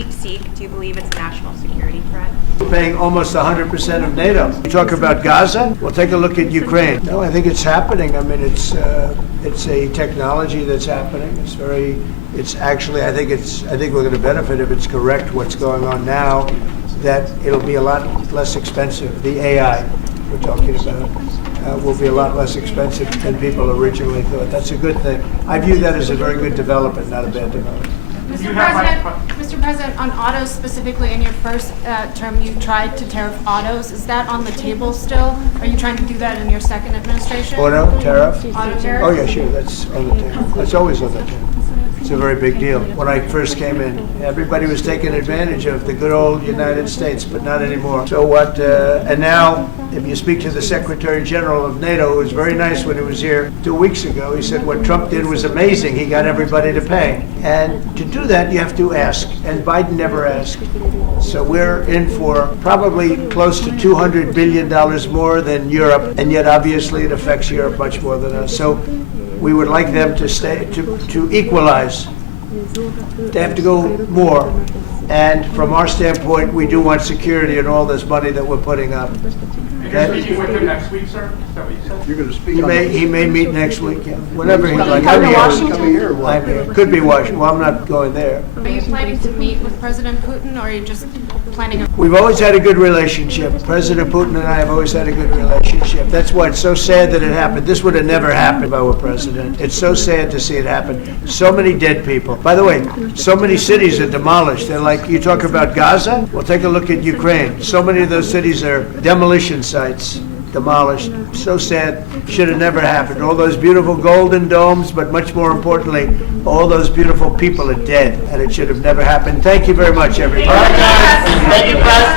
DeepSeek, do you believe it's a national security threat? Paying almost 100% of NATO. You talk about Gaza? Well, take a look at Ukraine. No, I think it's happening. I mean, it's a technology that's happening. It's actually, I think we're going to benefit if it's correct what's going on now, that it'll be a lot less expensive. The AI we're talking about will be a lot less expensive than people originally thought. That's a good thing. I view that as a very good development, not a bad development. Mr. President, on autos specifically, in your first term, you tried to tariff autos. Is that on the table still? Are you trying to do that in your second administration? Auto tariff? Auto tariff? Oh, yeah, sure, that's on the table. That's always on the table. It's a very big deal. When I first came in, everybody was taking advantage of the good old United States, but not anymore. So what, and now, if you speak to the Secretary General of NATO, who was very nice when he was here 2 weeks ago, he said what Trump did was amazing. He got everybody to pay. And to do that, you have to ask. And Biden never asked. So we're in for probably close to $200 billion more than Europe, and yet obviously it affects Europe much more than us. So we would like them to stay, to equalize. They have to go more. And from our standpoint, we do want security and all this money that we're putting up. You're speaking with him next week, sir? Is that what you said? You're going to speak He may meet next week, yeah. Whenever he'd like. Come to I'm Washington? here. I'm here. Could be Washington. Well, I'm not going there. Are you planning to meet with President Putin, or are you just planning? We've always had a good relationship. President Putin and I have always had a good relationship. That's why it's so sad that it happened. This would have never happened if I were president. It's so sad to see it happen. So many dead people. By the way, so many cities are demolished. They're like, you talk about Gaza? Well, take a look at Ukraine. So many of those cities are demolition sites. Demolished. So sad. Should have never happened. All those beautiful golden domes, but much more importantly, all those beautiful people are dead, and it should have never happened. Thank you very much, everybody. Thank you, President.